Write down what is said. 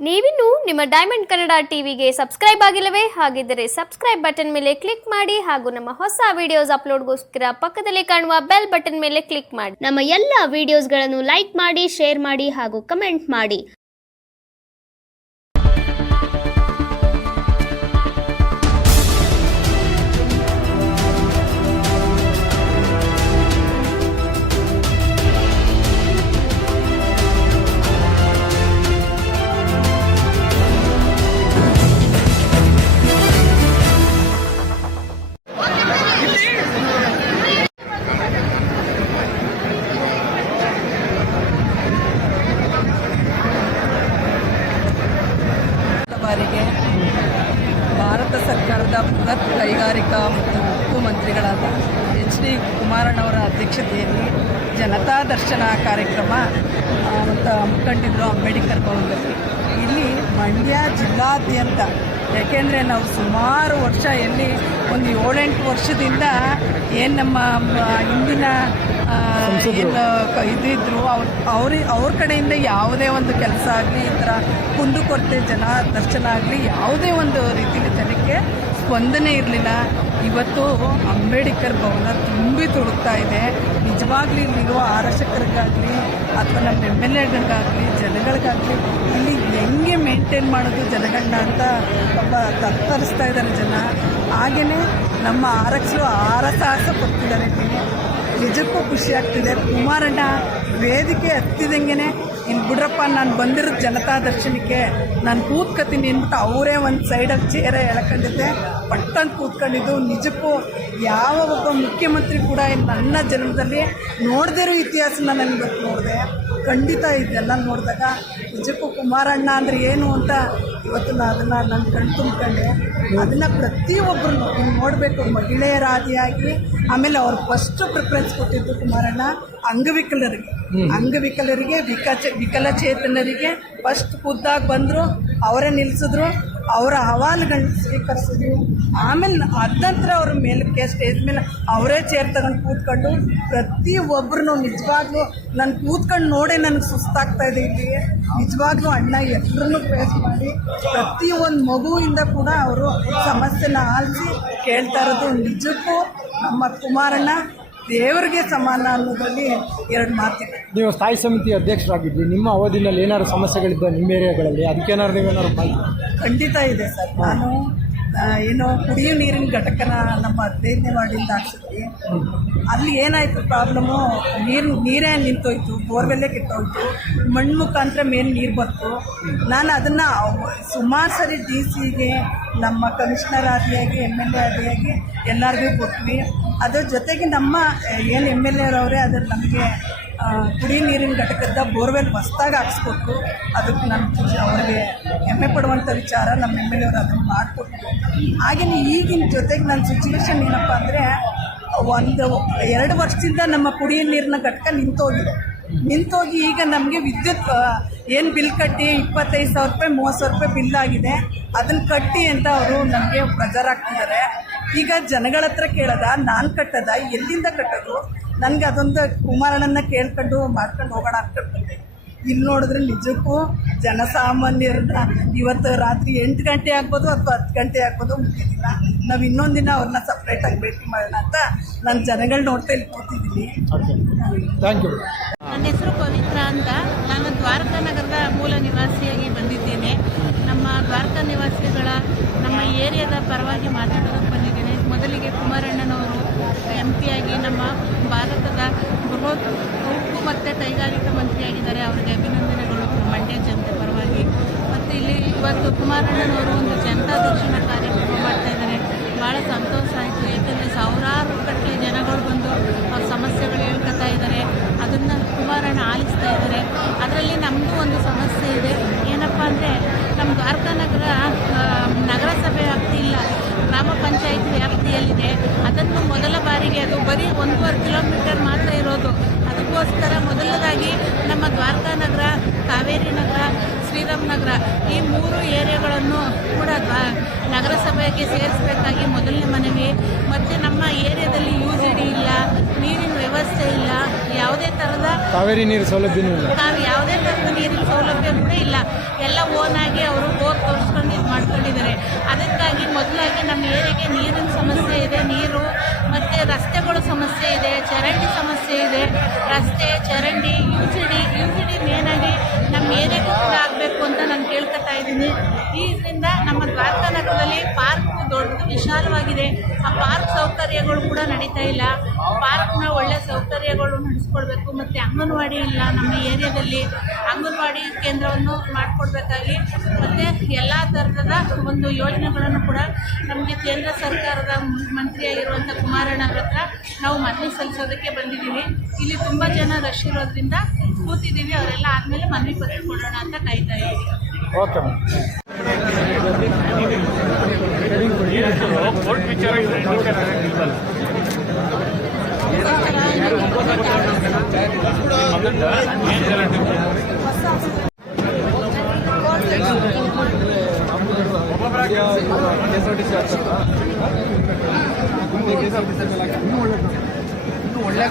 ನೀವಿನ್ನು ನಿಮ್ಮ ಡೈಮಂಡ್ ಕನ್ನಡ ಟಿವಿಗೆ ಸಬ್ಸ್ಕ್ರೈಬ್ ಆಗಿಲ್ಲವೇ? ಹಾಗಿದ್ದರೆ ಸಬ್ಸ್ಕ್ರೈಬ್ ಬಟನ್ ಮೇಲೆ ಕ್ಲಿಕ್ ಮಾಡಿ ಹಾಗೂ ನಮ್ಮ ಹೊಸ ವಿಡಿಯೋಸ್ ಅಪ್ಲೋಡ್ಗೋಸ್ಕರ ಪಕ್ಕದಲ್ಲಿ ಕಾಣುವ ಬೆಲ್ ಬಟನ್ ಮೇಲೆ ಕ್ಲಿಕ್ ಮಾಡಿ. ನಮ್ಮ ಎಲ್ಲ ವಿಡಿಯೋಸ್ಗಳನ್ನು ಲೈಕ್ ಮಾಡಿ, ಶೇರ್ ಮಾಡಿ ಹಾಗೂ ಕಮೆಂಟ್ ಮಾಡಿ. ಬಾರಿಗೆ ಭಾರತ ಸರ್ಕಾರದ ಬೃಹತ್ ಕೈಗಾರಿಕಾ ಮತ್ತು ಉಕ್ಕು ಮಂತ್ರಿಗಳಾದ ಎಚ್.ಡಿ. ಕುಮಾರಣ್ಣವರ ಅಧ್ಯಕ್ಷತೆಯಲ್ಲಿ ಜನತಾ ದರ್ಶನ ಕಾರ್ಯಕ್ರಮ ಮತ್ತು ಹಮ್ಮಿಕೊಂಡಿದ್ರು ಅಂಬೇಡ್ಕರ್ ಭವನದಲ್ಲಿ. ಇಲ್ಲಿ ಮಂಡ್ಯ ಜಿಲ್ಲಾದ್ಯಂತ, ಯಾಕೆಂದರೆ ನಾವು ಸುಮಾರು ವರ್ಷ ಎಲ್ಲಿ ಒಂದು 7-8 ವರ್ಷದಿಂದ ಏನು ನಮ್ಮ ಹಿಂದಿನ ಏನು ಇದಿದ್ರು ಅವ್ರ ಕಡೆಯಿಂದ ಯಾವುದೇ ಒಂದು ಕೆಲಸ ಆಗಲಿ, ಈ ಥರ ಕುಂದುಕೊರತೆ ಜನ ದರ್ಶನ ಆಗಲಿ, ಯಾವುದೇ ಒಂದು ರೀತಿಯಲ್ಲಿ ಜನಕ್ಕೆ ಸ್ಪಂದನೆ ಇರಲಿಲ್ಲ. ಇವತ್ತು ಅಂಬೇಡ್ಕರ್ ಭವನ ತುಂಬಿ ತುಳುಕ್ತಾ ಇದೆ. ನಿಜವಾಗ್ಲೂ ಇಲ್ಲಿರುವ ಆರಕ್ಷಕರಿಗಾಗಲಿ ಅಥವಾ ನಮ್ಮ MLAಗಳಿಗಾಗಲಿ ಜನಗಳಿಗಾಗಲಿ ಇಲ್ಲಿ ಹೆಂಗೆ ಮೇಂಟೈನ್ ಮಾಡೋದು ಜನಗಳನ್ನ ಅಂತ ತುಂಬ ತತ್ತರಿಸ್ತಾ ಇದ್ದಾರೆ ಜನ. ಹಾಗೆಯೇ ನಮ್ಮ ಆರಕ್ಷಕರು ಸಾಹಸ ಪಡ್ತಿದ್ದಾರೆ. ಇಲ್ಲಿ ನಿಜಕ್ಕೂ ಖುಷಿ ಆಗ್ತಿದೆ. ಕುಮಾರಣ್ಣ ವೇದಿಕೆ ಹತ್ತಿದಂಗೆ ಇಲ್ಲಿ ಬಿಡ್ರಪ್ಪ, ನಾನು ಬಂದಿರೋದು ಜನತಾ ದರ್ಶನಕ್ಕೆ, ನಾನು ಕೂತ್ಕೊತೀನಿ ಅಂದ್ಬಿಟ್ಟು ಅವರೇ ಒಂದು ಸೈಡಲ್ಲಿ ಚೇರೆ ಎಳ್ಕೊಂಡಿದ್ದೆ, ಪಟ್ಟಂತ ಕೂತ್ಕೊಂಡಿದ್ದು. ನಿಜಕ್ಕೂ ಯಾವ ಒಬ್ಬ ಮುಖ್ಯಮಂತ್ರಿ ಕೂಡ ನನ್ನ ಜನ್ಮದಲ್ಲಿ ನೋಡದಿರೋ ಇತಿಹಾಸನ ನಾನು ಇವತ್ತು ನೋಡಿದೆ. ಖಂಡಿತ ಇದೆಲ್ಲ ನೋಡಿದಾಗ ನಿಜಕ್ಕೂ ಕುಮಾರಣ್ಣ ಅಂದರೆ ಏನು ಅಂತ ಇವತ್ತು ಅದನ್ನು ನಾನು ಕಣ್ ತುಂಬಿಕೊಂಡೆ. ಅದನ್ನು ಪ್ರತಿಯೊಬ್ಬರು ಇಲ್ಲಿ ನೋಡಬೇಕು. ಮಹಿಳೆಯರಾದಿಯಾಗಿ ಆಮೇಲೆ ಅವ್ರು ಫಸ್ಟ್ ಪ್ರಿಫರೆನ್ಸ್ ಕೊಟ್ಟಿದ್ದು ಕುಮಾರಣ್ಣ ಅಂಗವಿಕಲರಿಗೆ ವಿಕಲಚೇತನರಿಗೆ ಫಸ್ಟ್ ಖುದ್ದಾಗಿ ಬಂದರು, ಅವರೇ ನಿಲ್ಲಿಸಿದ್ರು, ಅವರ ಅಹವಾಲುಗಳನ್ನ ಸ್ವೀಕರಿಸಿದ್ರು. ಆಮೇಲೆ ಅದಂತರ ಅವ್ರ ಮೇಲಕ್ಕೆ ಸ್ಟೇಜ್ ಮೇಲೆ ಅವರೇ ಚೇರ್ ತಗೊಂಡು ಕೂತ್ಕೊಂಡು ಪ್ರತಿಯೊಬ್ಬರೂ ನಿಜವಾಗ್ಲೂ ನಾನು ಕೂತ್ಕೊಂಡು ನೋಡೇ ನನಗೆ ಸುಸ್ತಾಗ್ತಾ ಇದೆ. ಇಲ್ಲಿ ನಿಜವಾಗ್ಲೂ ಅಣ್ಣ ಎಲ್ಲರನ್ನೂ ಫೇಸ್ ಮಾಡಿ ಪ್ರತಿಯೊಂದು ಮಗುವಿಂದ ಕೂಡ ಅವರು ಸಮಸ್ಯೆನ ಆಲಿಸಿ ಕೇಳ್ತಾ ಇರೋದು. ನಿಜಕ್ಕೂ ನಮ್ಮ ಕುಮಾರಣ್ಣ ದೇವರಿಗೆ ಸಮಾನ ಅನ್ನೋದ್ರಲ್ಲಿ ಎರಡು ಮಾತಿದೆ. ನೀವು ಸ್ಥಾಯಿ ಸಮಿತಿ ಅಧ್ಯಕ್ಷರಾಗಿದ್ರಿ, ನಿಮ್ಮ ಅವಧಿನಲ್ಲಿ ಏನಾದ್ರು ಸಮಸ್ಯೆಗಳಿದ್ದ ನಿಮ್ಮ ಏರಿಯಾಗಳಲ್ಲಿ? ಅದಕ್ಕೇನಾದ್ರು ನೀವೇನಾದ್ರು ಖಂಡಿತ ಇದೆ ಸರ್. ನಾನು ಏನೋ ಕುಡಿಯೋ ನೀರಿನ ಘಟಕನ ನಮ್ಮ 15ನೇ ವಾರ್ಡಿಂದ ಹಾಕ್ಸಿದ್ವಿ. ಅಲ್ಲಿ ಏನಾಯಿತು ಪ್ರಾಬ್ಲಮ್ಮು, ನೀರೇ ನಿಂತೋಯ್ತು, ಬೋರ್ವೆಲ್ಲೇ ಕಿತ್ತೋಯ್ತು, ಮಣ್ಣು ಮುಖಾಂತರ ಮೇಲೆ ನೀರು ಬಂತು. ನಾನು ಅದನ್ನು ಸುಮಾರು ಸರಿ DC-ಗೆ, ನಮ್ಮ ಕಮಿಷನರ್ ಆದಿಯಾಗಿ MLA ಆದಿಯಾಗಿ ಎಲ್ಲರಿಗೂ ಕೊಟ್ವಿ. ಅದ್ರ ಜೊತೆಗೆ ನಮ್ಮ ಏನು MLA ಅವರೇ ಅದ್ರ ನಮಗೆ ಕುಡಿ ನೀರಿನ ಘಟಕದ ಬೋರ್ವೆಲ್ ಹೊಸದಾಗಿ ಹಾಕ್ಸ್ಕೊಟ್ಟು ಅದಕ್ಕೆ ನಾನು ಅವ್ರಿಗೆ ಹೆಮ್ಮೆ ಪಡುವಂಥ ವಿಚಾರ. ನಮ್ಮ MLA ಅವರು ಅದನ್ನು ಮಾಡಿಕೊಟ್ರು. ಹಾಗೆಯೇ ಈಗಿನ ಜೊತೆಗೆ ನನ್ನ ಸಿಚುವೇಶನ್ ಏನಪ್ಪ ಅಂದರೆ, 1-2 ವರ್ಷದಿಂದ ನಮ್ಮ ಕುಡಿಯೋ ನೀರಿನ ಘಟಕ ನಿಂತೋಗಿ ಈಗ ನಮಗೆ ವಿದ್ಯುತ್ ಏನು ಬಿಲ್ ಕಟ್ಟಿ 25,000 ರೂಪಾಯಿ 30,000 ರೂಪಾಯಿ ಬಿಲ್ ಆಗಿದೆ, ಅದನ್ನು ಕಟ್ಟಿ ಅಂತ ಅವರು ನಮಗೆ ಪ್ರೆಜರ್ ಆಗ್ತಿದ್ದಾರೆ. ಈಗ ಜನಗಳ ಹತ್ರ ಕೇಳೋದ, ನಾನು ಕಟ್ಟೋದ, ಎಲ್ಲಿಂದ ಕಟ್ಟೋದು? ನನಗೆ ಅದೊಂದು ಕುಮಾರಣ್ಣನ ಕೇಳ್ಕೊಂಡು ಮಾಡ್ಕೊಂಡು ಹೋಗೋಣ ಅನ್ಕೊಂಡ್ಬಂದೆ. ಇಲ್ಲಿ ನೋಡಿದ್ರೆ ನಿಜಕ್ಕೂ ಜನಸಾಮಾನ್ಯರನ್ನ ಇವತ್ತು ರಾತ್ರಿ 8 ಗಂಟೆ ಆಗ್ಬೋದು ಅಥವಾ 10 ಗಂಟೆ ಆಗ್ಬೋದು, ಮುಗಿದಿಲ್ಲ. ನಾವು ಇನ್ನೊಂದು ದಿನ ಅವ್ರನ್ನ ಸಪ್ರೇಟಾಗಿ ಭೇಟಿ ಮಾಡೋಣ ಅಂತ ನಾನು ಜನಗಳು ನೋಡ್ತಾ ಇಲ್ಲಿ ಕೂತಿದ್ದೀನಿ. Thank you. ನನ್ನ ಹೆಸರು ಪವಿತ್ರ ಅಂತ. ನಾನು ದ್ವಾರಕಾ ನಗರದ ಮೂಲ ನಿವಾಸಿಯಾಗಿ ಬಂದಿದ್ದೇನೆ. ನಮ್ಮ ದ್ವಾರಕಾ ನಿವಾಸಿಗಳ ನಮ್ಮ ಏರಿಯಾದ ಪರವಾಗಿ ಮಾತಾಡೋದಕ್ಕೆ ಬಂದಿದ್ದೇನೆ. ಮೊದಲಿಗೆ ಕುಮಾರಣ್ಣನವರು MP ಆಗಿ ನಮ್ಮ ಭಾರತದ ಬೃಹತ್ ಉಕ್ಕು ಮತ್ತು ಕೈಗಾರಿಕಾ ಮಂತ್ರಿಯಾಗಿದ್ದಾರೆ. ಅವರಿಗೆ ಅಭಿನಂದನೆಗಳು ಮಂಡ್ಯ ಜನತೆ ಪರವಾಗಿ. ಮತ್ತು ಇಲ್ಲಿ ಇವತ್ತು ಕುಮಾರಣ್ಣನವರು ಒಂದು ಜನತಾ ದರ್ಶನ ಕಾರ್ಯಕ್ರಮ ಮಾಡ್ತಾ ಇದ್ದಾರೆ. ಭಾಳ ಸಂತೋಷ ಆಯಿತು. ಏಕೆಂದರೆ ಸಾವಿರಾರು ಗಟ್ಟಲೆ ಜನಗಳು ಬಂದು ಅವ್ರ ಸಮಸ್ಯೆಗಳು ಹೇಳ್ಕೊತಾ ಇದ್ದಾರೆ. ಅದನ್ನು ಕುಮಾರಣ್ಣ ಆಲಿಸ್ತಾ ಇದ್ದಾರೆ. ಅದರಲ್ಲಿ ನಮ್ಮದು ಒಂದು ಸಮಸ್ಯೆ ಇದೆ. ಏನಪ್ಪ ಅಂದರೆ, ನಮ್ಮ ದ್ವಾರಕಾ ನಗರಸಭೆ ವ್ಯಾಪ್ತಿ ಇಲ್ಲ, ಗ್ರಾಮ ಪಂಚಾಯತ್ ವ್ಯಾಪ್ತಿಯಲ್ಲಿದೆ. ಅದನ್ನು ಮೊದಲ ಬಾರಿಗೆ ಅದು ಬರೀ 1.5 ಕಿಲೋಮೀಟರ್ ಮಾತ್ರ ಇರೋದು. ಅದಕ್ಕೋಸ್ಕರ ಮೊದಲದಾಗಿ ನಮ್ಮ ದ್ವಾರಕಾ ನಗರ, ಕಾವೇರಿ ನಗರ, ಶ್ರೀರಾಮನಗರ ಈ 3 ಏರಿಯಾಗಳನ್ನು ಕೂಡ ನಗರಸಭೆಗೆ ಸೇರಿಸಬೇಕಾಗಿ ಮೊದಲನೇ ಮನವಿ. ಮತ್ತು ನಮ್ಮ ಏರಿಯಾದಲ್ಲಿ UGD ಇಲ್ಲ, ನೀರಿನ ವ್ಯವಸ್ಥೆ ಇಲ್ಲ, ಯಾವುದೇ ಥರದ ಕಾವೇರಿ ನೀರು ಸೌಲಭ್ಯನೂ ಇಲ್ಲ. ಯಾವುದೇ ಥರದ ನೀರಿನ ಸೌಲಭ್ಯ ಕೂಡ ಇಲ್ಲ. ಎಲ್ಲ ಓನಾಗಿ ಅವರು ಬೋರ್ ತೋರಿಸ್ಕೊಂಡು ಇದು ಮಾಡ್ಕೊಂಡಿದ್ದಾರೆ. ಅದಕ್ಕಾಗಿ ಮೊದಲಾಗಿ ನಮ್ಮ ಏರಿಯಾಗೆ ನೀರಿನ ಸಮಸ್ಯೆ ಇದೆ, ನೀರು ಮತ್ತು ರಸ್ತೆಗಳ ಸಮಸ್ಯೆ ಇದೆ, ಚರಂಡಿ ಸಮಸ್ಯೆ ಇದೆ. ರಸ್ತೆ, ಚರಂಡಿ, UGD ಮೇನಾಗಿ ನಮ್ಮ ಏರಿಯಾಗೂ ಕೂಡ ಆಗಬೇಕು ಅಂತ ನಾನು ಕೇಳ್ಕೊತಾ ಇದ್ದೀನಿ. ಇದರಿಂದ ನಮ್ಮ ದ್ವಾರಕಾ ನಗರದಲ್ಲಿ ಪಾರ್ಕ್ ದೊಡ್ಡ ವಿಶಾಲವಾಗಿದೆ, ಆ ಪಾರ್ಕ್ ಸೌಕರ್ಯಗಳು ಕೂಡ ನಡೀತಾ ಇಲ್ಲ. ಪಾರ್ಕ್ನ ಒಳ್ಳೆ ಸೌಕರ್ಯಗಳು ನಡೆಸ್ಕೊಡ್ಬೇಕು. ಮತ್ತು ಅಂಗನವಾಡಿ ಇಲ್ಲ ನಮ್ಮ ಏರಿಯಾದಲ್ಲಿ, ಅಂಗನವಾಡಿ ಕೇಂದ್ರವನ್ನು ಮಾಡಿಕೊಡ್ಬೇಕಾಗಿ ಮತ್ತು ಎಲ್ಲ ಥರದ ಒಂದು ಯೋಜನೆಗಳನ್ನು ಕೂಡ ನಮಗೆ ಕೇಂದ್ರ ಸರ್ಕಾರದ ಮಂತ್ರಿಯಾಗಿರುವಂಥ ಕುಮಾರಣ್ಣ ಅವ್ರ ಹತ್ರ ನಾವು ಮನವಿ ಸಲ್ಲಿಸೋದಕ್ಕೆ ಬಂದಿದ್ದೀವಿ. ಇಲ್ಲಿ ತುಂಬ ಜನ ರಶ್ ಇರೋದ್ರಿಂದ ಕೂತಿದ್ದೀವಿ. ಅವರೆಲ್ಲ ಆದಮೇಲೆ ಮನವಿ ಪತ್ರ ಕೊಡೋಣ ಅಂತ ಕಾಯ್ತಾ ಇದ್ದೀವಿ. ಓಕೆ ಒಳ್ಳೆ